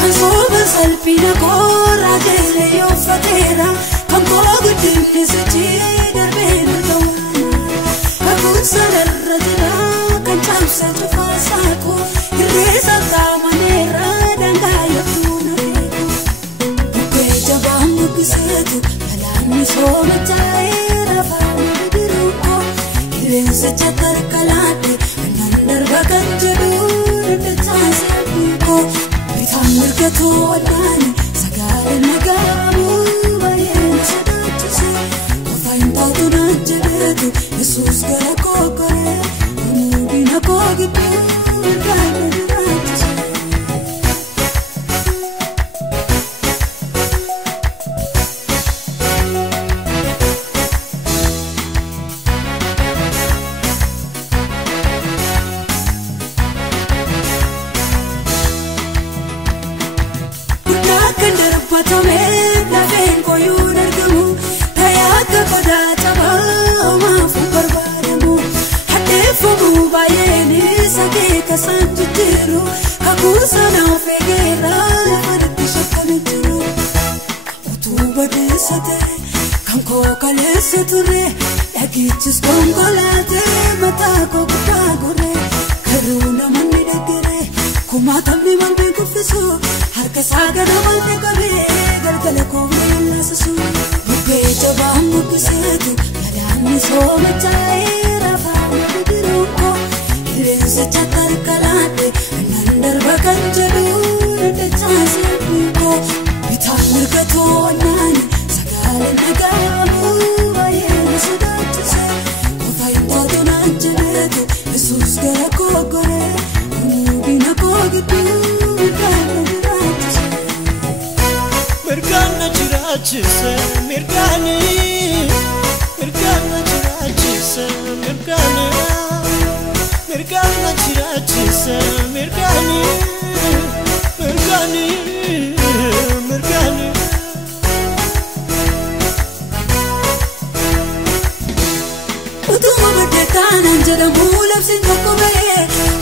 Salpina corra delle io fatera con poco di succedere bene la cosa del radira con chance to fa sacco il resa da manera dangaio tu na che già vanno piseto la mi sono già fa di ruco il resa già calate andar vacangiaro de chance buco Mirgatu wadani sagale nagamu bayen sadatusi Kofainta tunajeletu Jesus gara kokore Unubina kogitu Mirgane diratusi Patome la vengo yunargumu tayaka padata ba ma fu barbaramu hatte fu bayeni sake kasantiru kakusa na fegera la fadti shakamiru utuba desate kanko kalese ture yagichis kongolate mata ko kagore karuna manni degere kuma tamni manni kufiso harka sagara manni kabe galgala ko nasu buke jabam bukesetu kadani so machaira fa biruko irense chatar kalate nandar bakanjadu de chase buko bitamur gato nani sagale nagamu bayen sadachse kofaita donanjetu Jesus gara kokore unubina kogitu Mirgana jirachise mirgani Mirgana jirachise mirgani Mirgana jirachise mirgani Mirgani Mirgani Utuma badetana anjala mulab sin kokome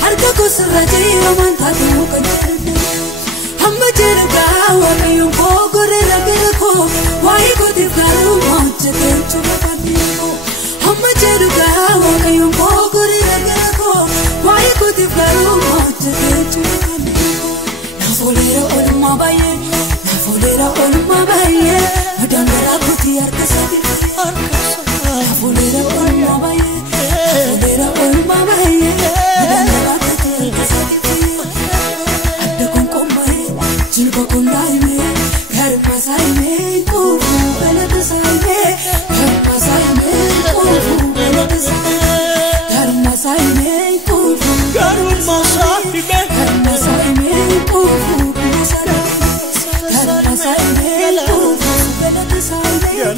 harka ko sirraji romanta tu kanjerne Hamma jerga wayun ko gore rabirko wai ko divgaru moche kenchu babadiko Hamma jerga wayun ko gore rabirko wai ko divgaru moche kenchu babadiko Na folera olma baye madangara kuti harka sadi Na folera olma baye madangara kuti harka sadi Jilba kundaime, ghar masaime, kufu galat saime, ghar masaime, kufu galat saime, ghar masaime, kufu Garun masaime, ghar masaime, kufu galat saime, ghar masaime, kufu galat saime, ghar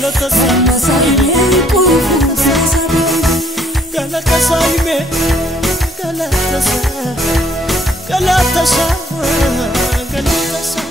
masaime, kufu galat saime, galat saime, galat saime, galat saime.